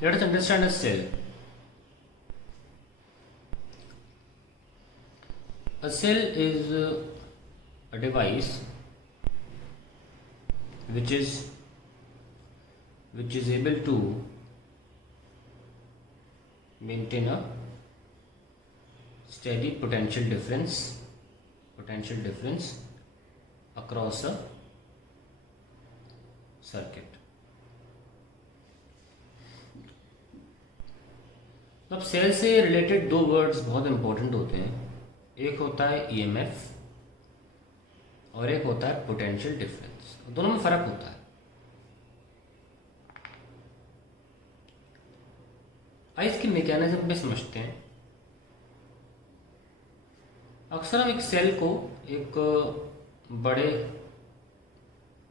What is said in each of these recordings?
Let us understand a cell. A cell is a device which is able to maintain a steady potential difference across a circuit. अब cell से related दो words बहुत important होते हैं. एक होता है ईएमएफ और एक होता है पोटेंशियल डिफरेंस. दोनों में फर्क होता है. आइए इसके मैकेनिज्म पे समझते हैं. अक्सर हम एक सेल को एक बड़े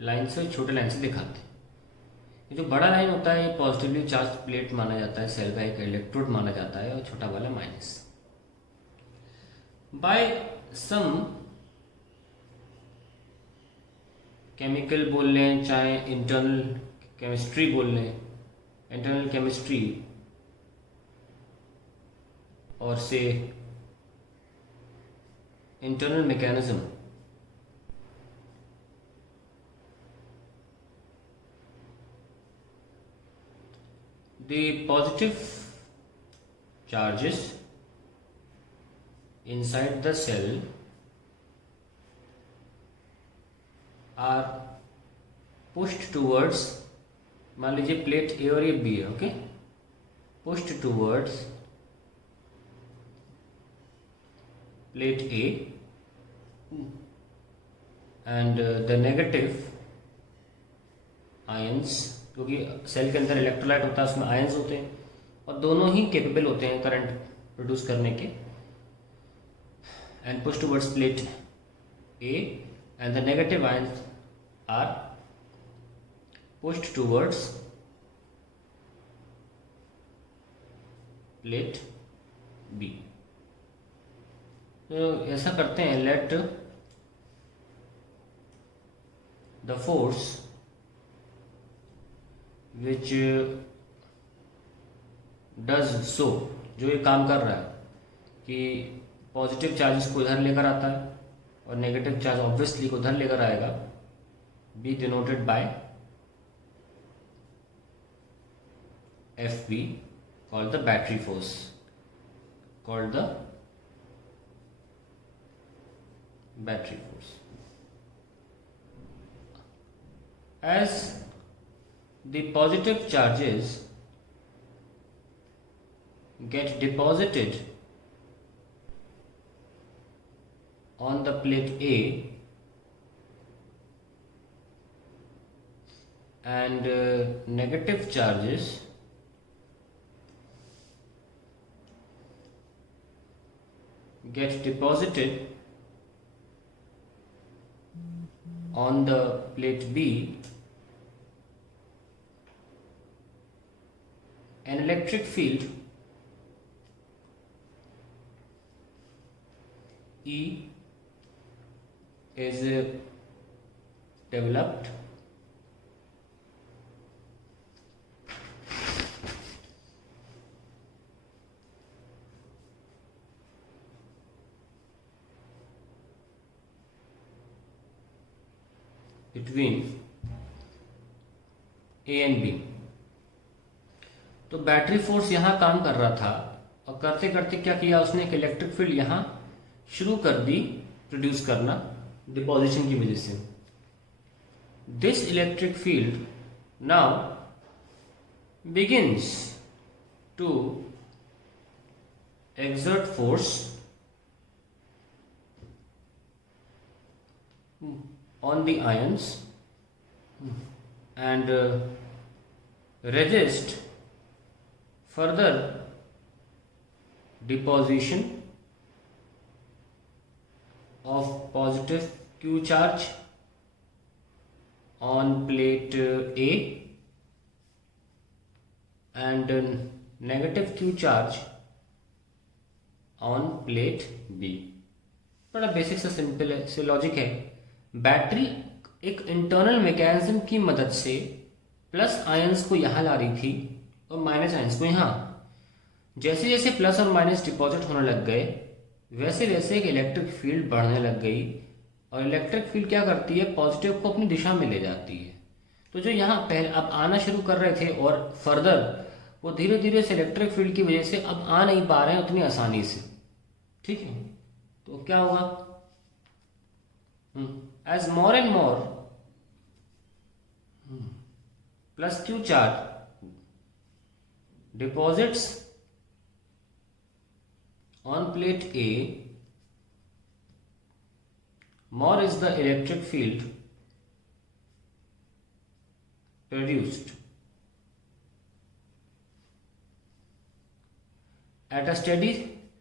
लाइन से छोटे लाइन से दिखाते हैं. ये जो बड़ा लाइन होता है ये पॉजिटिवली चार्ज प्लेट माना जाता है, सेल का एक इलेक्ट्रोड माना जाता है, और छोटा वाला माइनस. बाय सम केमिकल बोल लें, चाहे इंटरनल केमिस्ट्री बोल लें, इंटरनल केमिस्ट्री और से internal mechanism, the positive charges inside the cell are pushed towards, मान लीजिए प्लेट ए और ये बी है, okay, pushed towards plate A and the negative ions, क्योंकि सेल के अंदर इलेक्ट्रोलाइट होता है, उसमें आयंस होते हैं और दोनों ही कैपेबल होते हैं करंट प्रोड्यूस करने के. And push towards plate A and the negative ions are pushed towards plate B. तो ऐसा करते हैं. Let the force which does so, जो ये काम कर रहा है कि पॉजिटिव चार्जेस को इधर लेकर आता है और नेगेटिव चार्ज ऑब्वियसली को उधर लेकर आएगा, B denoted by F B, called the battery force, called the battery force. As the positive charges get deposited on the plate A and negative charges get deposited on the plate B, an electric field E is developed between A and B. तो battery force यहाँ काम कर रहा था और करते करते क्या किया उसने, एक इलेक्ट्रिक फील्ड यहाँ शुरू कर दी प्रोड्यूस करना डिपोजिशन की वजह से. This electric field now begins to exert force on the ions and resist further deposition of positive Q charge on plate A and negative Q charge on plate B. बड़ा basic सा simple से logic है. Battery एक internal mechanism की मदद से plus ions को यहाँ ला रही थी और माइनस साइंस को यहाँ। जैसे जैसे प्लस और माइनस डिपॉजिट होने लग गए वैसे वैसे एक इलेक्ट्रिक फील्ड बढ़ने लग गई, और इलेक्ट्रिक फील्ड क्या करती है, पॉजिटिव को अपनी दिशा में ले जाती है। तो जो यहाँ पहले अब आना शुरू कर रहे थे और फर्दर वो धीरे धीरे से इलेक्ट्रिक फील्ड की वजह से अब आ नहीं पा रहे हैं उतनी आसानी से। ठीक है, तो क्या होगा, as more and more plus Q charge deposits on plate A, more is the electric field produced. At a steady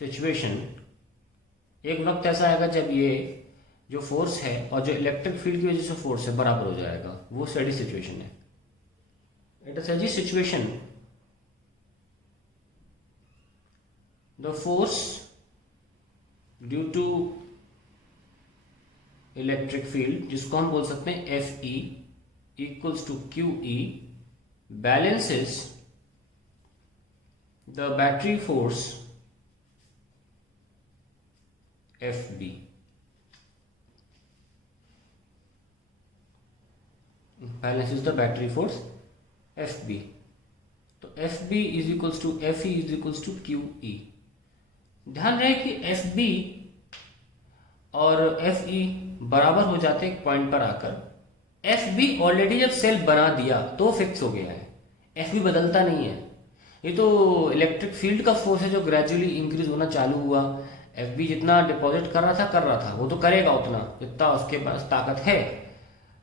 situation, एक वक्त ऐसा आएगा जब ये जो फोर्स है और जो इलेक्ट्रिक फील्ड की वजह से फोर्स है बराबर हो जाएगा, वो स्टेडी सिचुएशन है। At a steady situation the force due to electric field, जिसको हम बोल सकते हैं Fe equals to QE, balances the battery force FB. Balances the battery force FB. तो FB is equals to Fe is equals to QE. ध्यान रहे कि F B और एफ ई बराबर हो जाते एक पॉइंट पर आकर। एफ बी ऑलरेडी जब सेल बना दिया तो फिक्स हो गया है, एफ बी बदलता नहीं है। ये तो इलेक्ट्रिक फील्ड का फोर्स है जो ग्रेजुअली इंक्रीज होना चालू हुआ। एफ बी जितना डिपॉजिट कर रहा था वो तो करेगा उतना जितना उसके पास ताकत है,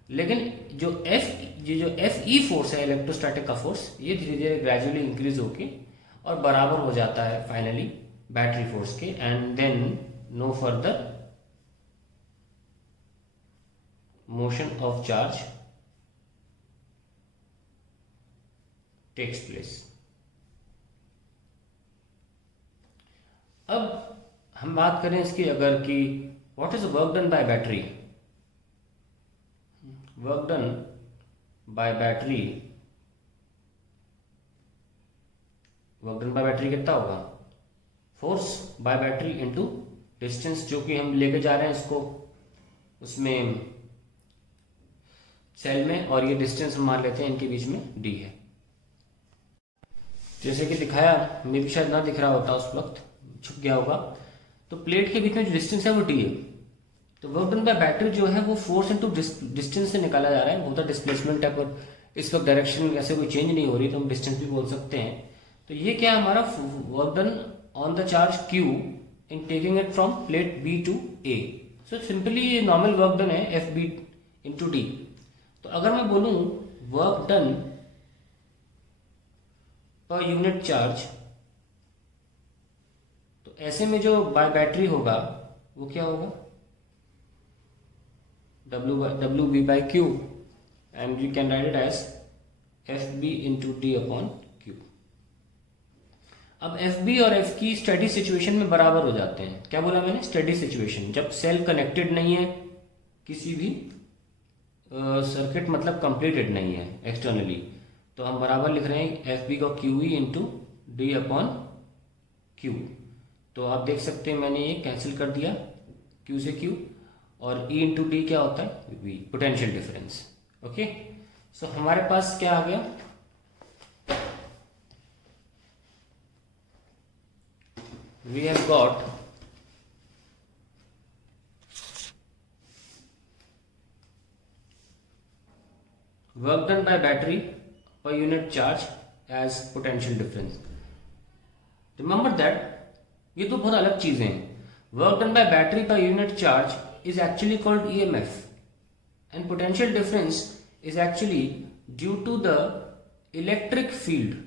लेकिन जो एफ ई फोर्स है इलेक्ट्रोस्टैटिक का फोर्स, ये धीरे धीरे ग्रेजुअली इंक्रीज होके और बराबर हो जाता है फाइनली बैटरी फोर्स के, and then no further motion of charge takes place. अब हम बात करें इसकी अगर कि what is work done by battery. Work done by battery, work done by battery कितना होगा, force by battery into distance जो कि हम लेके जा रहे हैं इसको उसमें सेल में, और ये डिस्टेंस हम मान लेते हैं इनके बीच में d है। जैसे कि दिखाया, मे भी शायद ना दिख रहा होता उस वक्त, छुप गया होगा। तो प्लेट के बीच में जो डिस्टेंस है वो d है। तो वर्क डन बाय बैटरी जो है वो फोर्स इनटू डिस्टेंस से निकाला जा रहा है, वो तो डिस्प्लेसमेंट है, पर इस वक्त डायरेक्शन ऐसे कोई चेंज नहीं हो रही तो हम डिस्टेंस भी बोल सकते हैं। तो ये क्या है हमारा work done on the charge Q in taking it from plate B to A. So simply normal work done है FB into D। तो अगर मैं बोलूं work done per unit charge, तो ऐसे में जो बाय बैटरी होगा वो क्या होगा, WB by Q, and you can write it as FB into D upon Q। अब एफ बी और एफ की स्टेडी सिचुएशन में बराबर हो जाते हैं। क्या बोला मैंने, स्टेडी सिचुएशन, जब सेल कनेक्टेड नहीं है किसी भी सर्किट, मतलब कंप्लीटेड नहीं है एक्सटर्नली, तो हम बराबर लिख रहे हैं एफ बी को Q E into D upon Q. तो आप देख सकते हैं मैंने ये कैंसिल कर दिया, क्यू से क्यू, और ई इंटू डी क्या होता है, वी, पोटेंशियल डिफरेंस। ओके, सो हमारे पास क्या आ गया, we have got work done by battery per unit charge as potential difference। Remember that ये तो बहुत अलग चीजें हैं। work done by battery per unit charge is actually called EMF, and potential difference is actually due to the electric field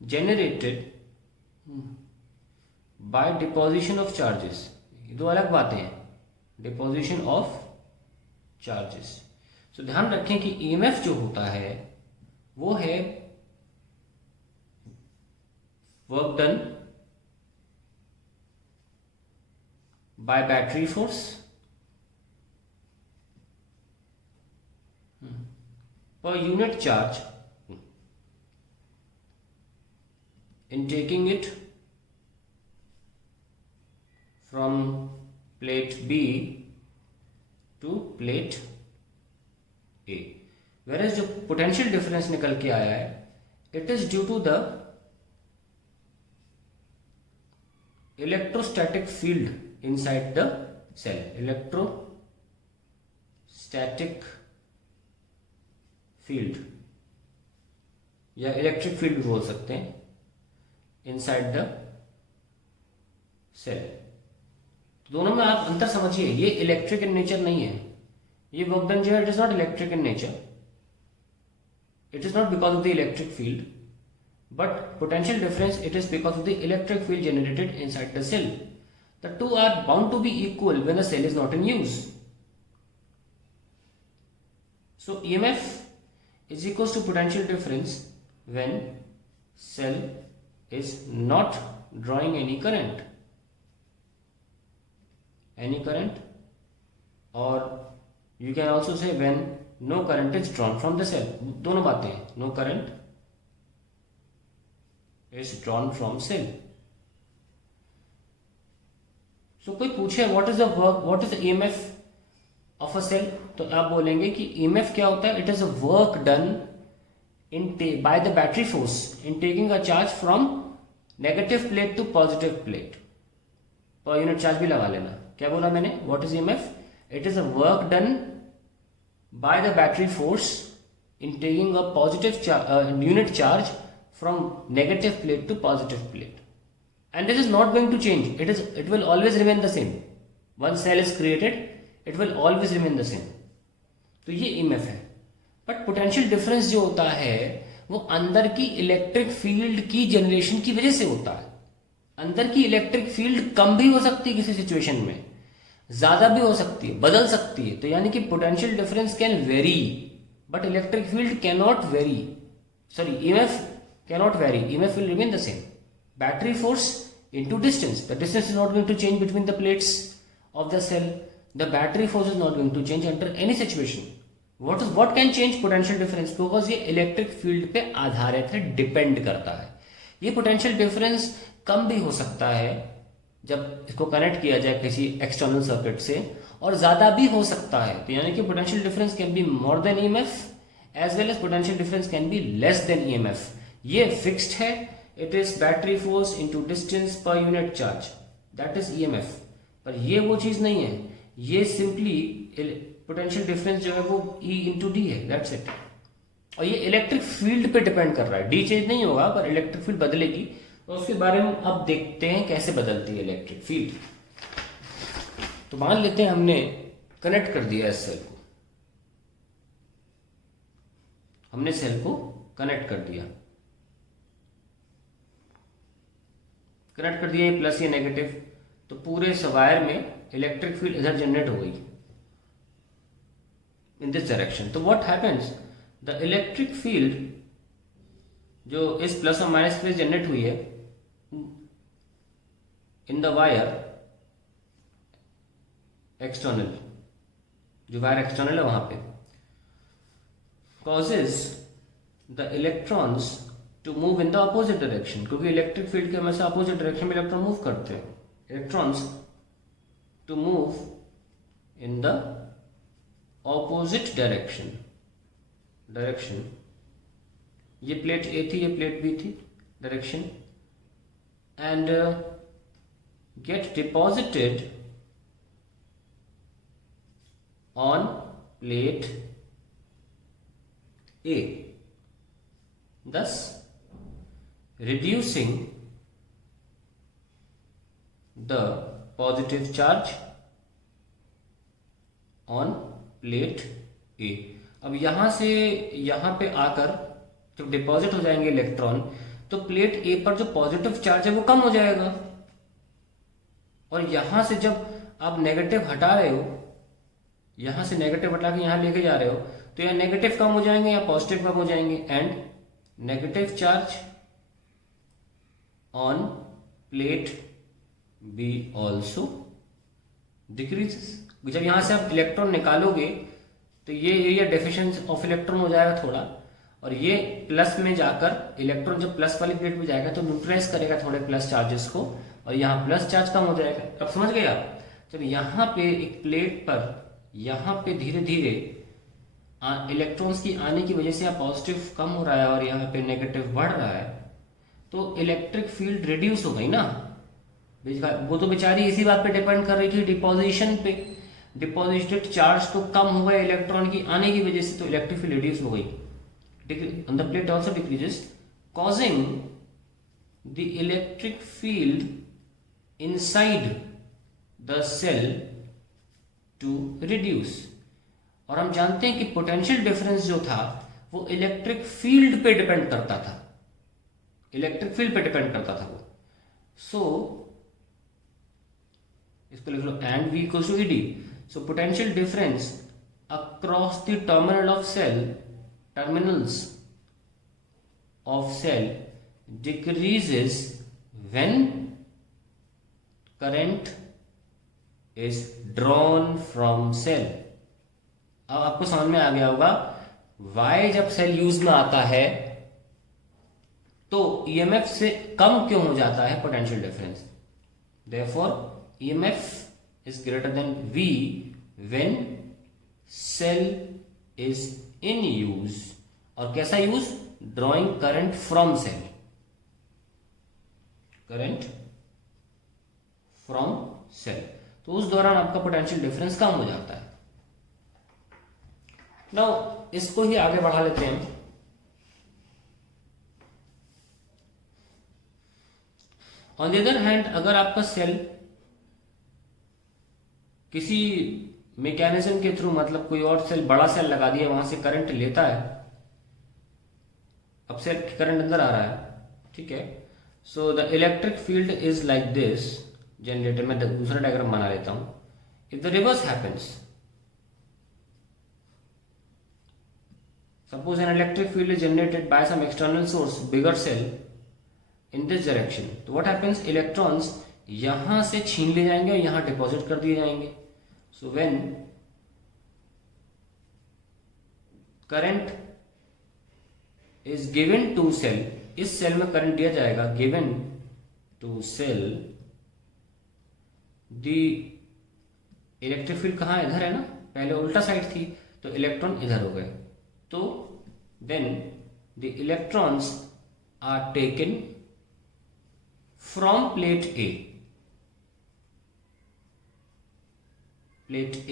generated by deposition of charges. ये दो अलग बातें हैं, डिपोजिशन ऑफ चार्जेस। सो ध्यान रखें कि ईएमएफ जो होता है वो है work done by battery force per unit charge in taking it from plate B to plate A, whereas जो potential difference निकल के आया है, it is due to the electrostatic field inside the cell. Electrostatic field या electric field भी बोल सकते हैं इनसाइड द सेल। दोनों में आप अंतर समझिए, ये इलेक्ट्रिक इन नेचर नहीं है, ये वर्क डन जो है it is not electric in nature, it is not because of the electric field, but potential difference it is because of the electric field generated inside the cell. The two are bound to be equal when a cell is not in use. So EMF is equals to potential difference when cell is not drawing any current, or you can also say when no current is drawn from the cell. दोनों बातें हैं, no current is drawn from cell. So कोई पूछे what is the EMF of a cell, तो आप बोलेंगे कि EMF क्या होता है? It is a work done by the battery force in taking a charge from negative plate to positive plate. per unit charge भी लगा लेना। क्या बोला मैंने? What is EMF? It is a work done by the battery force in taking a positive unit charge from negative plate to positive plate, and this is not going to change. It will always remain the same. Once cell is created, it will always remain the same. तो ये EMF है। But potential difference जो होता है वो अंदर की electric field की जनरेशन की वजह से होता है। अंदर की इलेक्ट्रिक फील्ड कम भी हो सकती है किसी सिचुएशन में, ज्यादा भी हो सकती है, बदल सकती है। तो यानी कि potential difference can very but electric field can not very, sorry EMF cannot vary. EMF will remain the same. Battery force into distance. The distance is not going to change between the plates of the cell. The battery force is not going to change under any situation. What can change potential difference? Because ये electric field पे आधारित है, depend करता है। ये potential difference कम भी हो सकता है जब इसको कनेक्ट किया जाए किसी external circuit से, और ज्यादा भी हो सकता है। तो यानी कि potential difference can be more than EMF as well as potential difference can be less than EMF. ये फिक्स्ड है, it is battery force into distance per unit charge, that is EMF। पर ये वो चीज नहीं है, ये सिंपली पोटेंशियल डिफरेंस जो है वो E इंटू डी है, दैट्स इट। और ये इलेक्ट्रिक फील्ड पे डिपेंड कर रहा है, डी चेंज नहीं होगा पर इलेक्ट्रिक फील्ड बदलेगी। तो उसके बारे में अब देखते हैं कैसे बदलती है इलेक्ट्रिक फील्ड। तो मान लेते हैं हमने कनेक्ट कर दिया इस सेल को, हमने सेल को कनेक्ट कर दिया, कनेक्ट कर दिया ये प्लस ये नेगेटिव, तो पूरे वायर में इलेक्ट्रिक फील्ड इधर जनरेट हो गई इन दिस डायरेक्शन। तो what happens, the electric field जो इस प्लस और माइनस पे जनरेट हुई है इन द वायर एक्सटर्नल, जो वायर एक्सटर्नल है वहां पे, causes the electrons to move in the opposite direction, क्योंकि इलेक्ट्रिक फील्ड के हमेशा अपोजिट डायरेक्शन में इलेक्ट्रॉन मूव करते हैं। Electrons to move in the opposite direction, ये प्लेट ए थी, ये प्लेट बी थी, direction, and get deposited on plate A, thus reducing the positive charge on plate A। अब यहां से यहां पे आकर जब डिपॉजिट हो जाएंगे इलेक्ट्रॉन, तो प्लेट A पर जो पॉजिटिव चार्ज है वो कम हो जाएगा, और यहां से जब आप नेगेटिव हटा रहे हो, यहां से नेगेटिव हटा के यहां लेके जा रहे हो, तो या नेगेटिव कम हो जाएंगे या पॉजिटिव कम हो जाएंगे, and negative charge on plate B also decreases. जब यहां से आप इलेक्ट्रॉन निकालोगे तो ये एरिया डेफिशिएंसी ऑफ इलेक्ट्रॉन हो जाएगा थोड़ा, और ये प्लस में जाकर इलेक्ट्रॉन जब प्लस वाली प्लेट में जाएगा तो न्यूट्रलाइज करेगा थोड़े प्लस चार्जेस को, और यहाँ प्लस चार्ज कम हो जाएगा। अब समझ गए आप? जब यहाँ पे एक प्लेट पर यहाँ पे धीरे धीरे इलेक्ट्रॉन्स की आने की वजह से यहाँ पॉजिटिव कम हो रहा है और यहाँ पे नेगेटिव बढ़ रहा है, तो इलेक्ट्रिक फील्ड रिड्यूस हो गई ना। वो तो बेचारी इसी बात पे डिपेंड कर रही थी, डिपोजिशन पे। डिपॉजिटेड चार्ज तो कम हो गया इलेक्ट्रॉन की आने की वजह से, तो इलेक्ट्रिक फील्ड रिड्यूस हो गई। And the plate also decreases, causing the electric field inside the cell to reduce। और हम जानते हैं कि पोटेंशियल डिफरेंस जो था वो इलेक्ट्रिक फील्ड पे डिपेंड करता था, इलेक्ट्रिक फील्ड पे डिपेंड करता था वो। सो इसको लिख लो and V equals to ED। So potential difference across the terminals of cell decreases when current is drawn from cell। अब आपको समझ में आ गया होगा Y जब सेल यूज में आता है तो EMF से कम क्यों हो जाता है potential difference. Therefore EMF is greater than V when cell is in use। और कैसा use? Drawing current from cell, current from cell, तो उस दौरान आपका पोटेंशियल डिफरेंस कम हो जाता है। नाउ इसको ही आगे बढ़ा लेते हैं। ऑन द अदर हैंड, अगर आपका सेल किसी मैकेनिज्म के थ्रू, मतलब कोई और सेल, बड़ा सेल लगा दिया, वहां से करंट लेता है, अब सेल करंट अंदर आ रहा है, ठीक है। So the electric field is like this generator. मैं दूसरा डायग्राम बना लेता हूं। If the reverse happens, suppose an electric field is generated by some external source, bigger cell, in this direction, तो व्हाट हैपेंस, इलेक्ट्रॉन्स यहां से छीन ले जाएंगे और यहां डिपॉजिट कर दिए जाएंगे। So when current is given to cell, इस सेल में करंट दिया जाएगा, given to cell, the electric field कहाँ, इधर है ना, पहले उल्टा साइड थी तो इलेक्ट्रॉन इधर हो गए, तो then the electrons are taken from plate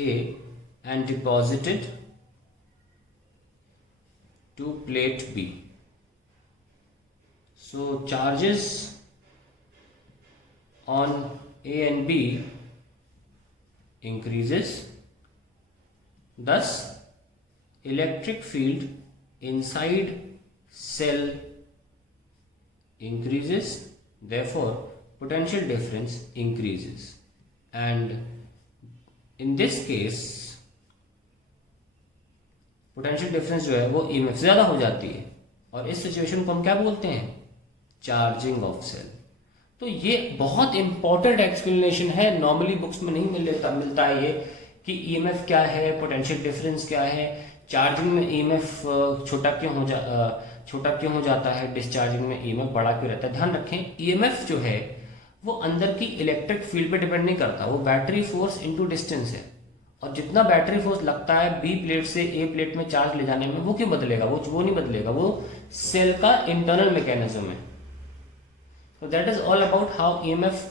A and deposited to plate B। So charges on A and B increases, thus electric field inside cell increases, therefore potential difference increases, and in this case potential difference जो है वो EMF से ज्यादा हो जाती है, और इस सिचुएशन को हम क्या बोलते हैं, चार्जिंग ऑफ सेल। तो ये बहुत इंपॉर्टेंट एक्सप्लेनेशन है, नॉर्मली बुक्स में नहीं मिलता है ये, कि EMF क्या है, पोटेंशियल डिफरेंस क्या है, चार्जिंग में EMF छोटा क्यों हो जाता है, डिस्चार्जिंग में EMF बड़ा क्यों रहता है। ध्यान रखें, EMF जो है वो अंदर की इलेक्ट्रिक फील्ड पे डिपेंड नहीं करता, वो बैटरी फोर्स इनटू डिस्टेंस है, और जितना बैटरी फोर्स लगता है बी प्लेट से ए प्लेट में चार्ज ले जाने में, वो क्यों बदलेगा, वो नहीं बदलेगा, वो सेल का इंटरनल मैकेनिज्म है। So that is all about how EMF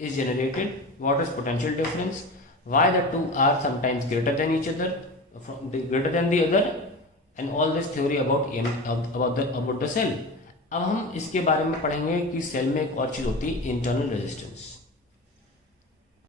is generated, what is potential difference, why the two are sometimes greater than each other, greater than the other, and all this theory about EMF, about the cell। अब हम इसके बारे में पढ़ेंगे कि cell में एक और चीज होती है इंटरनल रेजिस्टेंस।